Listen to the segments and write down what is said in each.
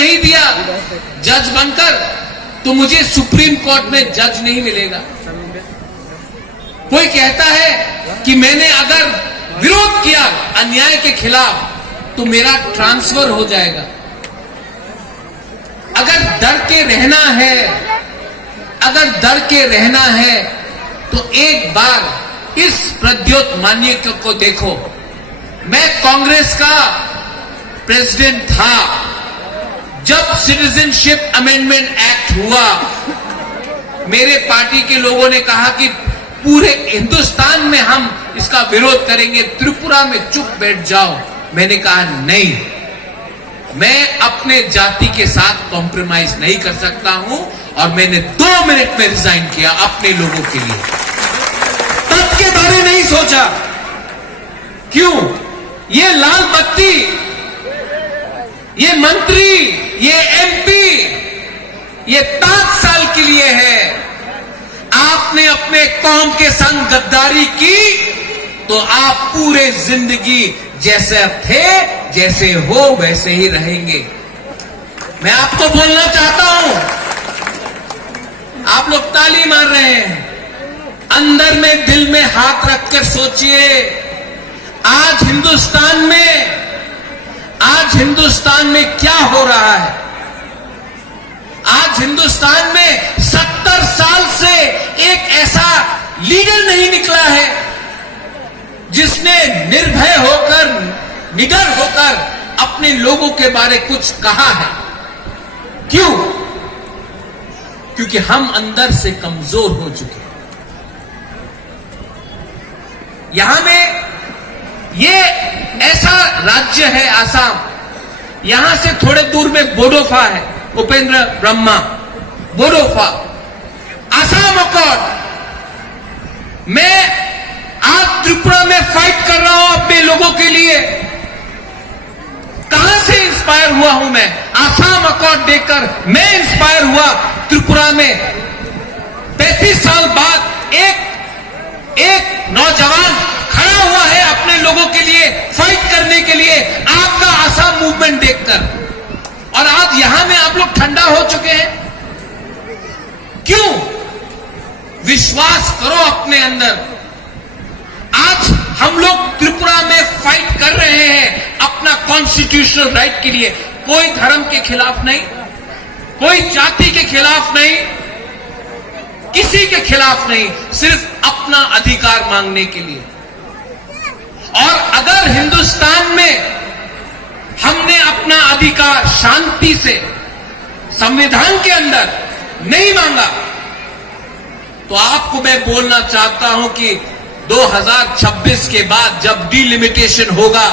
नहीं दिया जज बनकर, तो मुझे सुप्रीम कोर्ट में जज नहीं मिलेगा। कोई कहता है कि मैंने अगर विरोध किया अन्याय के खिलाफ तो मेरा ट्रांसफर हो जाएगा। अगर डर के रहना है, अगर डर के रहना है तो एक बार इस प्रद्योत मानिक को देखो। मैं कांग्रेस का प्रेसिडेंट था जब सिटीजनशिप अमेंडमेंट एक्ट हुआ। मेरे पार्टी के लोगों ने कहा कि पूरे हिंदुस्तान में हम इसका विरोध करेंगे, त्रिपुरा में चुप बैठ जाओ। मैंने कहा नहीं, मैं अपने जाति के साथ कॉम्प्रोमाइज नहीं कर सकता हूं, और मैंने 2 मिनट में रिजाइन किया अपने लोगों के लिए। तब के बारे नहीं सोचा। क्यों? ये लाल बत्ती, ये मंत्री, ये एमपी, ये 5 साल के लिए है। आपने अपने कौम के संग गद्दारी की तो आप पूरे जिंदगी जैसे थे, जैसे हो वैसे ही रहेंगे। मैं आपको बोलना चाहता हूं, आप लोग ताली मार रहे हैं, अंदर में दिल में हाथ रखकर सोचिए। आज हिंदुस्तान में क्या हो रहा है? आज हिंदुस्तान में 70 साल से एक ऐसा लीडर नहीं निकला है जिसने निर्भय होकर, निडर होकर अपने लोगों के बारे कुछ कहा है। क्यों? क्योंकि हम अंदर से कमजोर हो चुके हैं। यहां में ये ऐसा राज्य है आसाम, यहां से थोड़े दूर में बोडोफा है, उपेंद्र ब्रह्मा, बोडोफा, आसाम अकॉर्ड। मैं आज त्रिपुरा में फाइट कर रहा हूं अपने लोगों के लिए। कहां से इंस्पायर हुआ हूं मैं? आसाम अकॉर्ड देखकर मैं इंस्पायर हुआ। त्रिपुरा में 35 साल बाद एक नौजवान खड़ा हुआ है अपने लोगों के लिए फाइट करने के लिए, आपका आसाम मूवमेंट देखकर। और आज यहां में आप लोग ठंडा हो चुके हैं। क्यों? विश्वास करो अपने अंदर। आज हम लोग त्रिपुरा में फाइट कर रहे हैं अपना कॉन्स्टिट्यूशनल राइट के लिए। कोई धर्म के खिलाफ नहीं, कोई जाति के खिलाफ नहीं, किसी के खिलाफ नहीं, सिर्फ अपना अधिकार मांगने के लिए। और अगर हिंदुस्तान में हमने अपना अधिकार शांति से संविधान के अंदर नहीं मांगा, तो आपको मैं बोलना चाहता हूं कि 2026 के बाद जब डिलिमिटेशन होगा,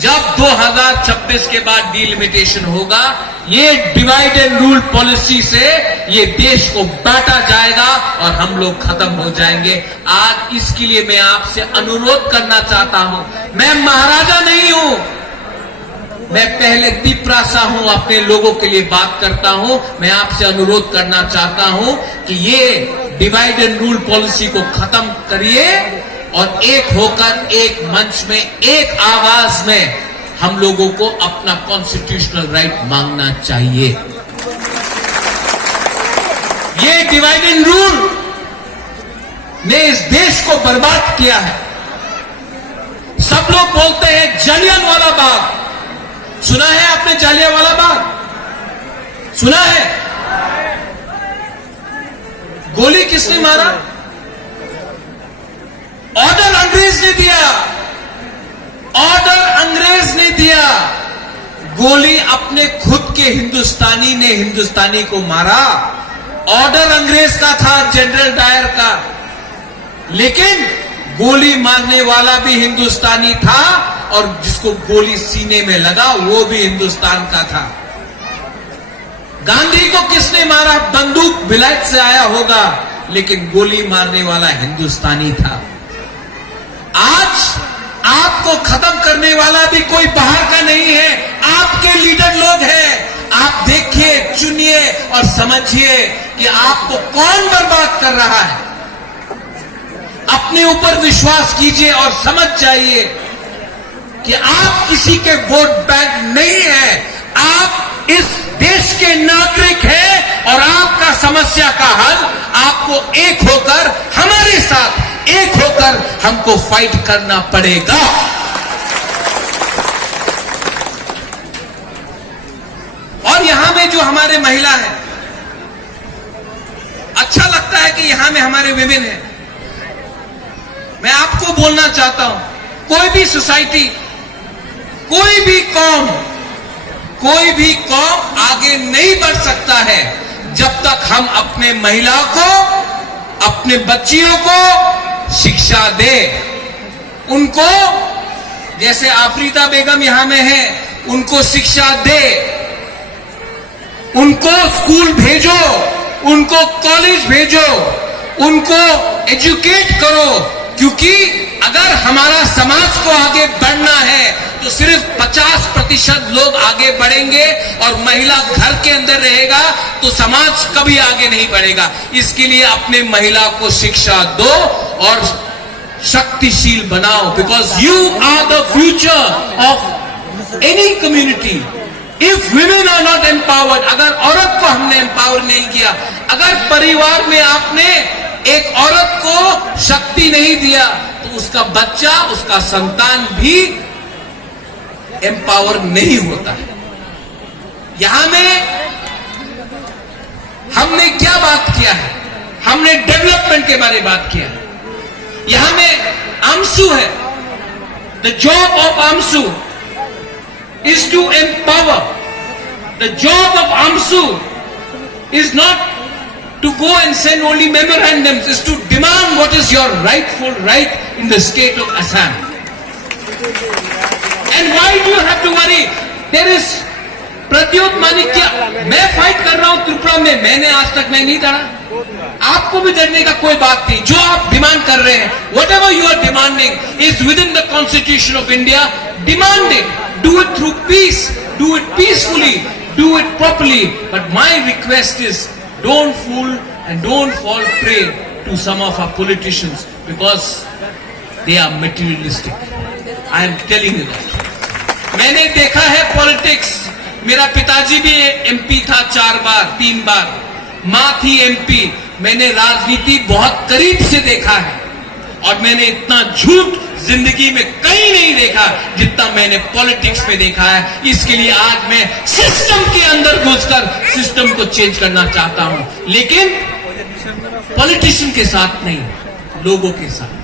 जब 2026 के बाद डिलिमिटेशन होगा, ये डिवाइड एंड रूल पॉलिसी से ये देश को बांटा जाएगा और हम लोग खत्म हो जाएंगे। आज इसके लिए मैं आपसे अनुरोध करना चाहता हूं। मैं महाराजा नहीं हूं, मैं पहले दीपरासा हूं, अपने लोगों के लिए बात करता हूं। मैं आपसे अनुरोध करना चाहता हूं कि ये डिवाइड एंड रूल पॉलिसी को खत्म करिए और एक होकर एक मंच में, एक आवाज में हम लोगों को अपना कॉन्स्टिट्यूशनल राइट मांगना चाहिए। ये डिवाइड एंड रूल ने इस देश को बर्बाद किया है। सब लोग बोलते हैं जालियांवाला बाग, सुना है आपने? जालियांवाला बाग सुना है? गोली किसने मारा? ऑर्डर अंग्रेज ने दिया, ऑर्डर अंग्रेज ने दिया। गोली अपने खुद के हिंदुस्तानी ने हिंदुस्तानी को मारा। ऑर्डर अंग्रेज का था, जनरल डायर का, लेकिन गोली मारने वाला भी हिंदुस्तानी था और जिसको गोली सीने में लगा वो भी हिंदुस्तान का था। गांधी को किसने मारा? बंदूक विलायत से आया होगा, लेकिन गोली मारने वाला हिंदुस्तानी था। आज आपको खत्म करने वाला भी कोई बाहर का नहीं है, आपके लीडर लोग हैं। आप देखिए, चुनिए और समझिए कि आपको कौन बर्बाद कर रहा है। अपने ऊपर विश्वास कीजिए और समझ जाइए कि आप किसी के वोट बैंक नहीं है। आप समस्या का हल आपको एक होकर, हमारे साथ एक होकर हमको फाइट करना पड़ेगा। और यहां में जो हमारे महिला हैं, अच्छा लगता है कि यहां में हमारे विमेन हैं। मैं आपको बोलना चाहता हूं, कोई भी सोसाइटी, कोई भी कौम आगे नहीं बढ़ सकता है जब तक हम अपने महिला को, अपने बच्चियों को शिक्षा दे। उनको, जैसे आफरीदा बेगम यहां में है, उनको शिक्षा दे, उनको स्कूल भेजो, उनको कॉलेज भेजो, उनको एजुकेट करो। क्योंकि अगर हमारा समाज को आगे बढ़ना है तो सिर्फ 50% लोग आगे बढ़ेंगे और महिला घर के अंदर रहेगा तो समाज कभी आगे नहीं बढ़ेगा। इसके लिए अपने महिला को शिक्षा दो और शक्तिशील बनाओ, because you are the future of any community. If women are not empowered, अगर औरत को हमने एम्पावर नहीं किया, अगर परिवार में आपने एक औरत को शक्ति नहीं दिया तो उसका बच्चा, उसका संतान भी एम्पावर नहीं होता है। यहां में हमने क्या बात किया है? हमने डेवलपमेंट के बारे में बात किया है। यहां में आमसू है, the job of AAMSU is to empower. The job of AMSU is not to go and send only memorandums, is to demand what is your rightful right in the state of Assam. And why do you have to worry? There is Pradyot Manikya, मैं fight कर रहा हूं त्रिपुरा में, मैंने आज तक मैं नहीं डरा। आपको भी डरने का कोई बात नहीं। जो आप डिमांड कर रहे हैं, whatever you are demanding is within the Constitution of India. Demand it. Do it through peace. Do it peacefully. Do it properly. But my request is, don't fool and don't fall prey to some of our politicians because they are materialistic. I am telling you that. मैंने देखा है politics. मेरा पिताजी भी MP था 4 बार, 3 बार, मां थी MP. मैंने राजनीति बहुत करीब से देखा है और मैंने इतना झूठ जिंदगी में कहीं नहीं देखा जितना मैंने पॉलिटिक्स में देखा है। इसके लिए आज मैं सिस्टम के अंदर घुसकर सिस्टम को चेंज करना चाहता हूं, लेकिन पॉलिटिशियन के साथ नहीं, लोगों के साथ।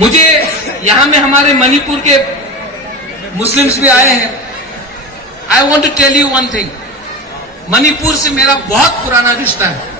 मुझे यहां में हमारे मणिपुर के मुस्लिम्स भी आए हैं। I want to tell you one thing, Manipur से मेरा बहुत पुराना रिश्ता है।